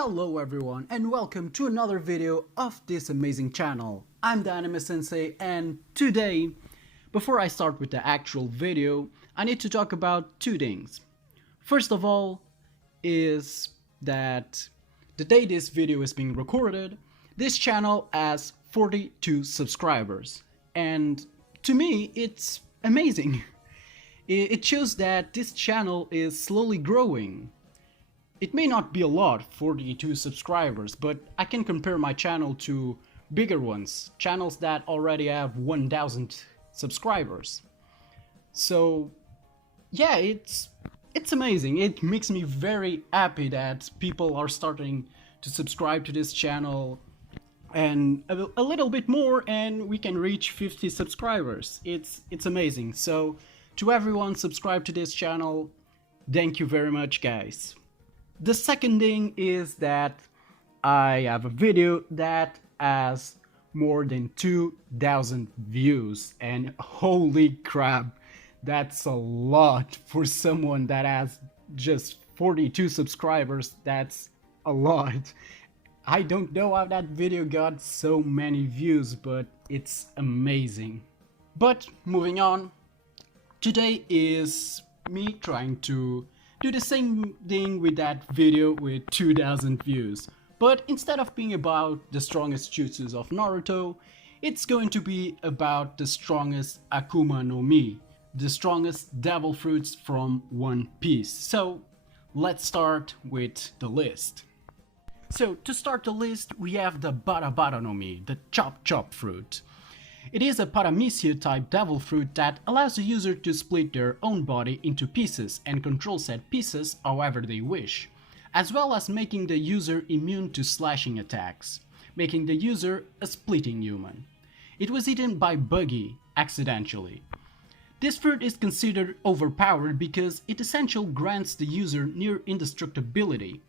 Hello everyone and welcome to another video of this amazing channel. I'm the Anime Sensei, and today, before I start with the actual video, I need to talk about two things. First of all is that the day this video is being recorded, this channel has 42 subscribers, and to me it's amazing. It shows that this channel is slowly growing. It may not be a lot, 42 subscribers, but I can compare my channel to bigger ones, channels that already have 1000 subscribers. So yeah, it's amazing. It makes me very happy that people are starting to subscribe to this channel, and a little bit more and we can reach 50 subscribers. It's amazing. So to everyone subscribe to this channel, thank you very much, guys. The second thing is that I have a video that has more than 2000 views, and holy crap, that's a lot for someone that has just 42 subscribers. That's a lot. I don't know how that video got so many views, but it's amazing. But moving on, today is me trying to do the same thing with that video with 2000 views. But instead of being about the strongest jutsus of Naruto, it's going to be about the strongest Akuma no Mi, the strongest devil fruits from One Piece. So let's start with the list. So to start the list, we have the Barabaranomi, the Chop Chop fruit. It is a Paramecia type devil fruit that allows the user to split their own body into pieces and control said pieces however they wish, as well as making the user immune to slashing attacks, making the user a splitting human. It was eaten by Buggy accidentally. This fruit is considered overpowered because it essentially grants the user near indestructibility.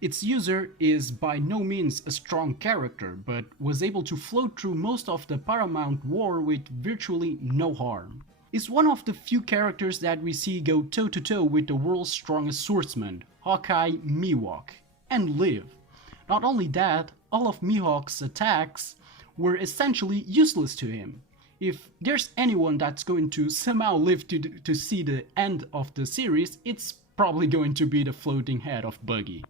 Its user is by no means a strong character, but was able to float through most of the Paramount War with virtually no harm. Is one of the few characters that we see go toe to toe with the world's strongest swordsman, Hawkeye Mihawk, and live. Not only that, all of Mihawk's attacks were essentially useless to him. If there's anyone that's going to somehow live to see the end of the series, it's probably going to be the floating head of Buggy.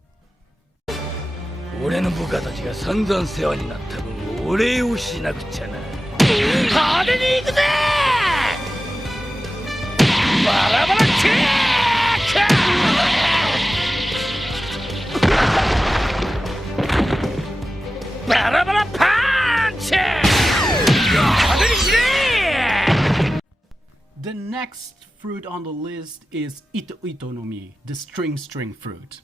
俺の部下たちが散々世話になった分お礼をしなくちゃな。派手に行くぜバラバラキックバラバラパンチ派手にしれ The next fruit on the list is Itoitonomi, the string fruit.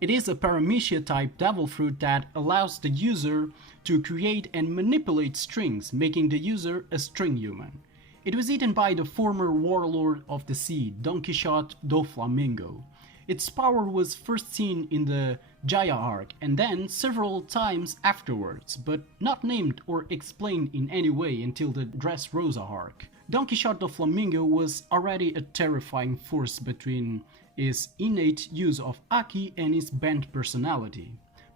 It is a Paramecia type devil fruit that allows the user to create and manipulate strings, making the user a string human. It was eaten by the former warlord of the sea, Don Quixote do Flamingo. Its power was first seen in the Jaya arc and then several times afterwards, but not named or explained in any way until the Dressrosa arc. Don Quixote do Flamingo was already a terrifying force between his innate use of Aki and his bent personality.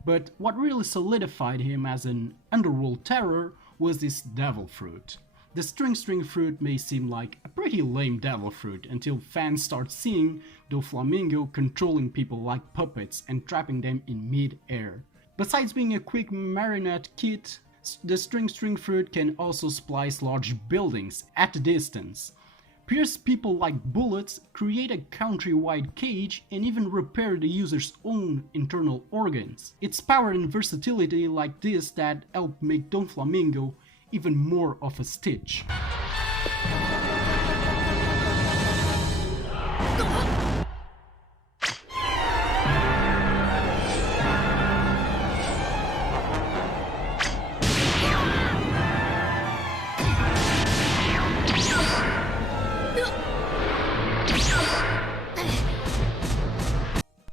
But what really solidified him as an underworld terror was this devil fruit. The string fruit may seem like a pretty lame devil fruit until fans start seeing Doflamingo controlling people like puppets and trapping them in mid-air. Besides being a quick marionette kit, the string fruit can also splice large buildings at a distance, pierce people like bullets, create a countrywide cage, and even repair the user's own internal organs. It's power and versatility like this that help make Don Flamingo even more of a Stitch.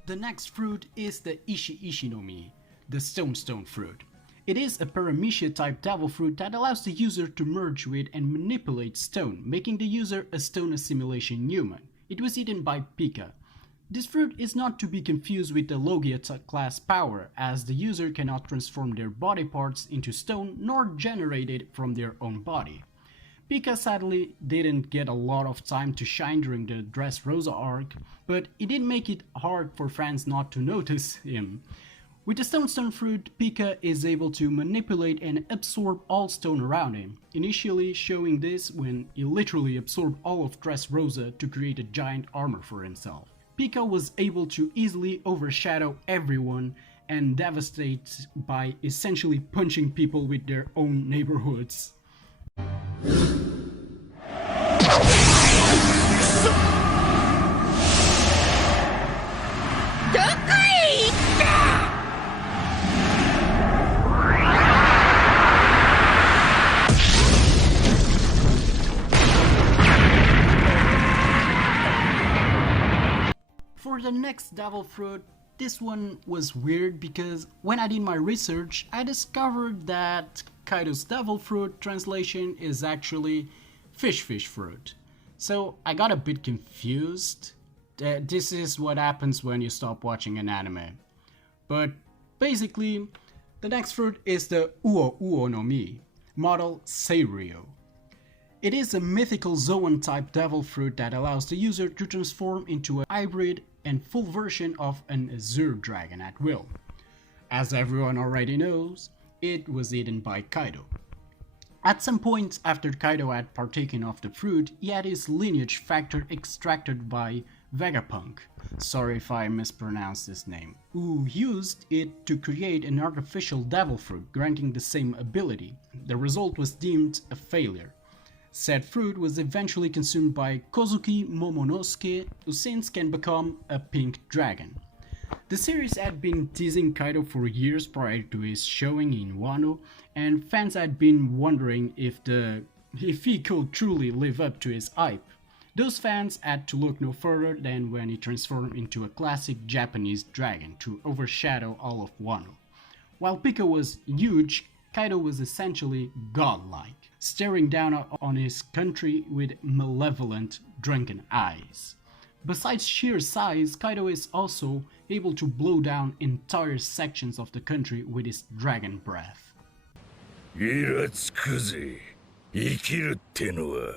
The next fruit is the Ishinomi, the Stonestone fruit. It is a Paramecia type devil fruit that allows the user to merge with and manipulate stone, making the user a stone assimilation human. It was eaten by Pika, This fruit is not to be confused with the Logia class power, as the user cannot transform their body parts into stone nor generate it from their own body. Pika sadly didn't get a lot of time to shine during the Dressrosa arc, but it did make it hard for fans not to notice him. With the Stonestone fruit, Pika is able to manipulate and absorb all stone around him, initially showing this when he literally absorbed all of Dressrosa to create a giant armor for himself. Pika was able to easily overshadow everyone and devastate by essentially punching people with their own neighborhoods. For the next devil fruit, this one was weird because when I did my research, I discovered that Kaido's devil fruit translation is actually fish fruit. So I got a bit confused. This is what happens when you stop watching an anime. But basically, the next fruit is the Uhuo model Seiryou. It is a mythical Zoan type devil fruit that allows the user to transform into a hybrid and full version of an azure dragon at will. As everyone already knows, it was eaten by Kaido. At some point after Kaido had partaken of the fruit, he had his lineage factor extracted by Vegapunk, sorry if I mispronounced his name, who used it to create an artificial devil fruit granting the same ability. The result was deemed a failure. Said fruit was eventually consumed by Kozuki Momonosuke, who since can become a pink dragon. The series had been teasing Kaido for years prior to his showing in Wano, and fans had been wondering if he could truly live up to his hype. Those fans had to look no further than when he transformed into a classic Japanese dragon to overshadow all of Wano. While Pika was huge, Kaido was essentially godlike, staring down on his country with malevolent, drunken eyes. Besides sheer size, Kaido is also able to blow down entire sections of the country with his dragon breath. イラつくぜ。生きるってのは。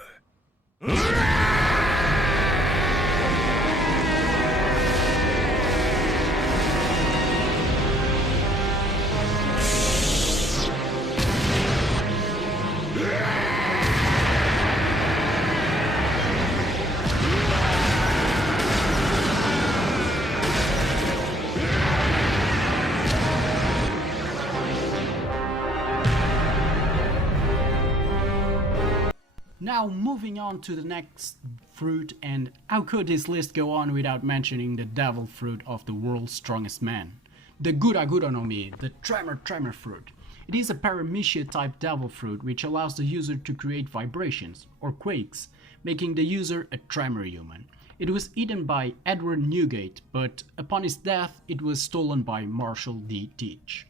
Now moving on to the next fruit, and how could this list go on without mentioning the devil fruit of the world's strongest man? The Barabaranomi, the Tremor Fruit. It is a paramecia type devil fruit which allows the user to create vibrations, or quakes, making the user a tremor human. It was eaten by Edward Newgate, but upon his death it was stolen by Marshall D. Teach.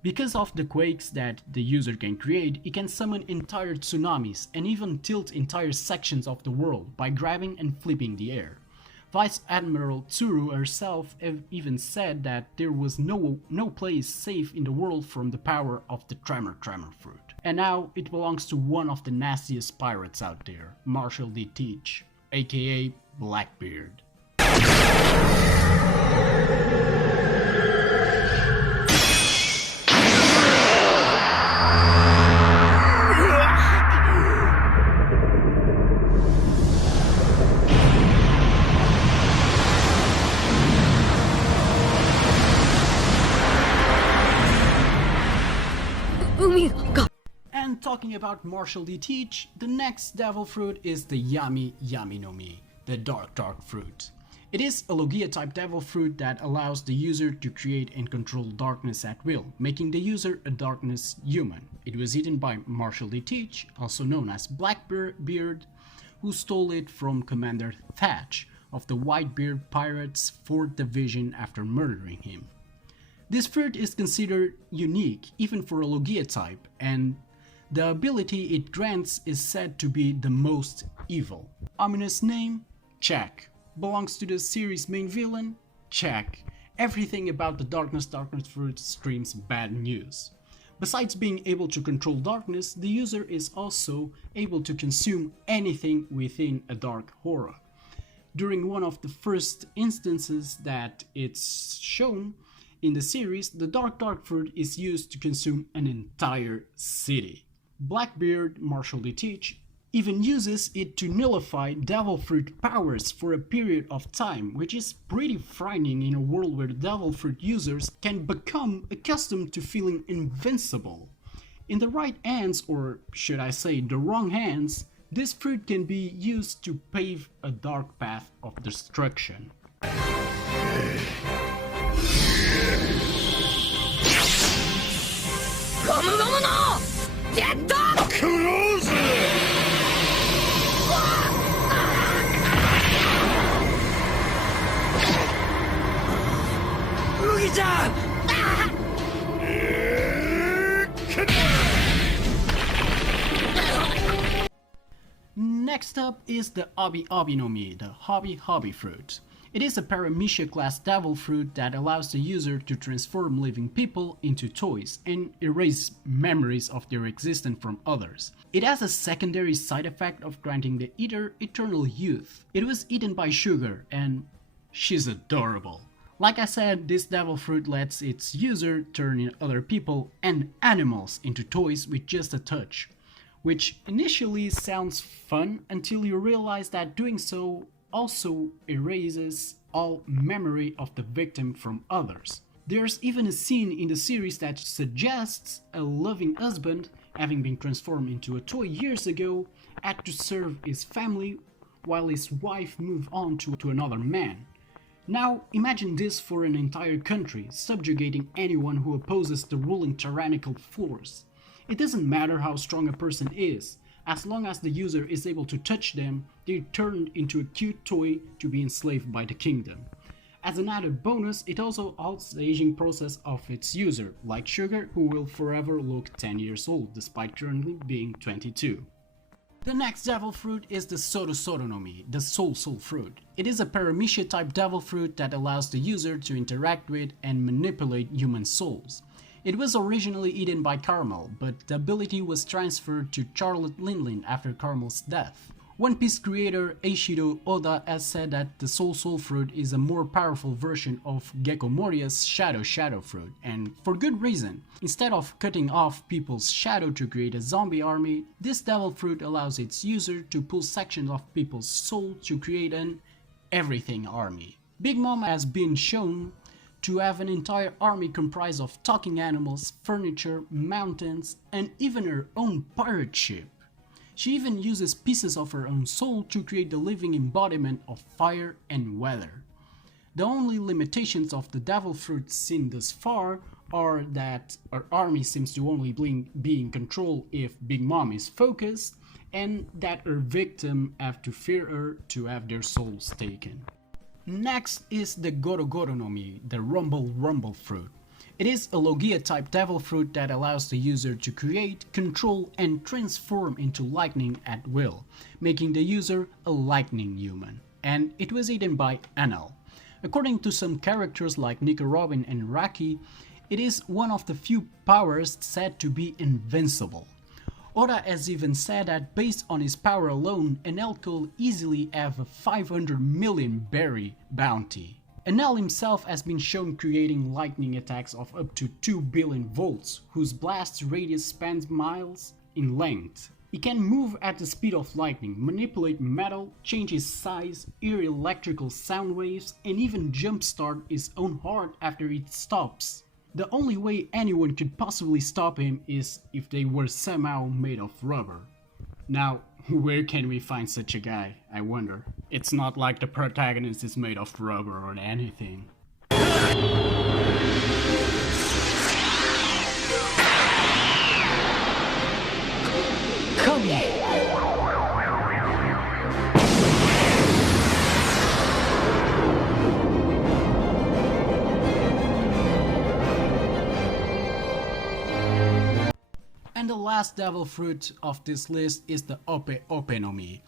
Because of the quakes that the user can create, he can summon entire tsunamis and even tilt entire sections of the world by grabbing and flipping the air. Vice Admiral Tsuru herself even said that there was no place safe in the world from the power of the Tremor Fruit. And now it belongs to one of the nastiest pirates out there, Marshall D. Teach, aka Blackbeard. And talking about Marshall D. Teach, the next devil fruit is the Abi Abinomi, the dark fruit. It is a Logia type devil fruit that allows the user to create and control darkness at will, making the user a darkness human. It was eaten by Marshall D. Teach, also known as Blackbeard, who stole it from Commander Thatch of the Whitebeard Pirates 4th Division after murdering him. This fruit is considered unique even for a Logia type, and the ability it grants is said to be the most evil. Ominous name? Check. Belongs to the series' main villain? Check. Everything about the darkness fruit screams bad news. Besides being able to control darkness, the user is also able to consume anything within a dark aura. During one of the first instances that it's shown in the series, the dark fruit is used to consume an entire city. Blackbeard, Marshall D. Teach, even uses it to nullify devil fruit powers for a period of time, which is pretty frightening in a world where the devil fruit users can become accustomed to feeling invincible. In the right hands, or should I say the wrong hands, this fruit can be used to pave a dark path of destruction. Next up is the Abi Abinomi, the Hobby fruit. It is a Paramecia class devil fruit that allows the user to transform living people into toys and erase memories of their existence from others. It has a secondary side effect of granting the eater eternal youth. It was eaten by Sugar and she's adorable. Like I said, this devil fruit lets its user turn other people and animals into toys with just a touch, which initially sounds fun until you realize that doing so also erases all memory of the victim from others. There's even a scene in the series that suggests a loving husband, having been transformed into a toy years ago, had to serve his family while his wife moved on to another man. Now imagine this for an entire country, subjugating anyone who opposes the ruling tyrannical force. It doesn't matter how strong a person is, as long as the user is able to touch them, they're turned into a cute toy to be enslaved by the kingdom. As an added bonus, it also halts the aging process of its user, like Sugar, who will forever look 10 years old despite currently being 22. The next devil fruit is the Stonestone, the soul fruit. It is a Paramecia type devil fruit that allows the user to interact with and manipulate human souls. It was originally eaten by Carmel, but the ability was transferred to Charlotte Lindlin after Carmel's death. One Piece creator Eishido Oda has said that the soul fruit is a more powerful version of Gecko Moria's shadow fruit, and for good reason. Instead of cutting off people's shadow to create a zombie army, this devil fruit allows its user to pull sections of people's soul to create an everything army. Big Mom has been shown to have an entire army comprised of talking animals, furniture, mountains, and even her own pirate ship. She even uses pieces of her own soul to create the living embodiment of fire and weather. The only limitations of the devil fruit seen thus far are that her army seems to only be in control if Big Mom is focused, and that her victim have to fear her to have their souls taken. Next is the Barabaranomi, the Rumble fruit. It is a Logia type devil fruit that allows the user to create, control, and transform into lightning at will, making the user a lightning human. And it was eaten by Anel. According to some characters like Nico Robin and Raki, it is one of the few powers said to be invincible. Oda has even said that based on his power alone, Enel could easily have a 500 million berry bounty. Enel himself has been shown creating lightning attacks of up to 2 billion volts, whose blast radius spans miles in length. He can move at the speed of lightning, manipulate metal, change his size, hear electrical sound waves, and even jumpstart his own heart after it stops. The only way anyone could possibly stop him is if they were somehow made of rubber. Now, where can we find such a guy, I wonder? It's not like the protagonist is made of rubber or anything. And the last devil fruit of this list is the Openumi.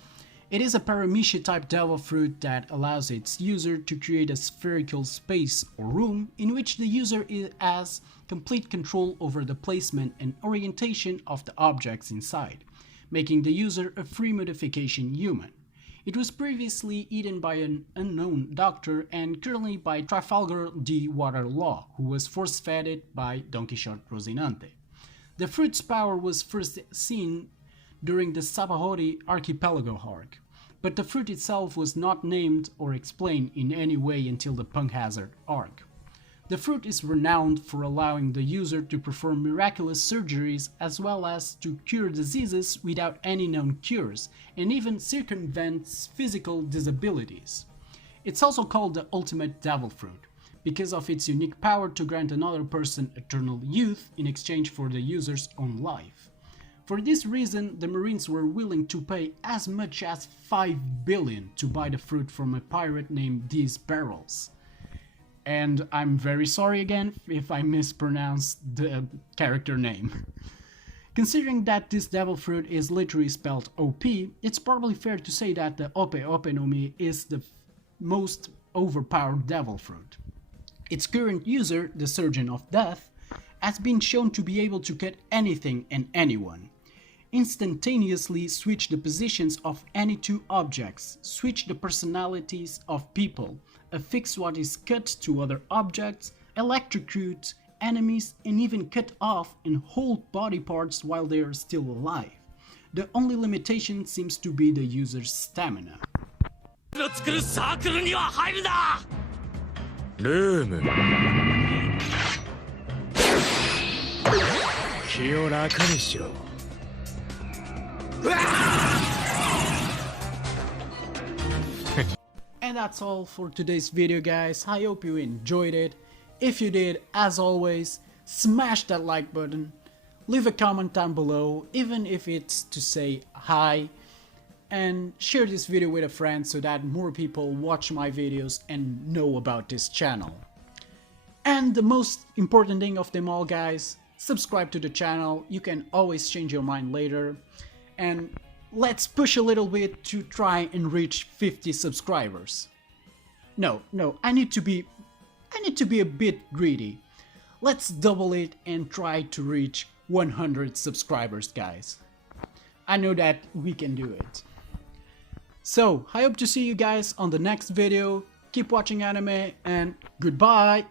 It is a paramecia type devil fruit that allows its user to create a spherical space or room in which the user has complete control over the placement and orientation of the objects inside, making the user a free modification human. It was previously eaten by an unknown doctor and currently by Trafalgar D. Waterlaw, who was force-fed it by Don Quixote Rocinante. The fruit's power was first seen during the Sapahori archipelago arc, but the fruit itself was not named or explained in any way until the Punk Hazard arc. The fruit is renowned for allowing the user to perform miraculous surgeries as well as to cure diseases without any known cures, and even circumvents physical disabilities. It's also called the ultimate devil fruit, because of its unique power to grant another person eternal youth in exchange for the user's own life. For this reason, the Marines were willing to pay as much as 5 billion to buy the fruit from a pirate named These Barrels. And I'm very sorry again if I mispronounced the character name. Considering that this devil fruit is literally spelled OP, it's probably fair to say that the Openumi is the most overpowered devil fruit. Its current user, the Surgeon of Death, has been shown to be able to cut anything and anyone, instantaneously switch the positions of any two objects, switch the personalities of people, affix what is cut to other objects, electrocute enemies, and even cut off and hold body parts while they are still alive. The only limitation seems to be the user's stamina. And that's all for today's video, guys. I hope you enjoyed it. If you did, as always, smash that like button, leave a comment down below, even if it's to say hi, and share this video with a friend so that more people watch my videos and know about this channel. And the most important thing of them all, guys, subscribe to the channel. You can always change your mind later. And let's push a little bit to try and reach 50 subscribers. No, I need to be a bit greedy. Let's double it and try to reach 100 subscribers, guys. I know that we can do it. So, I hope to see you guys on the next video. Keep watching anime and goodbye!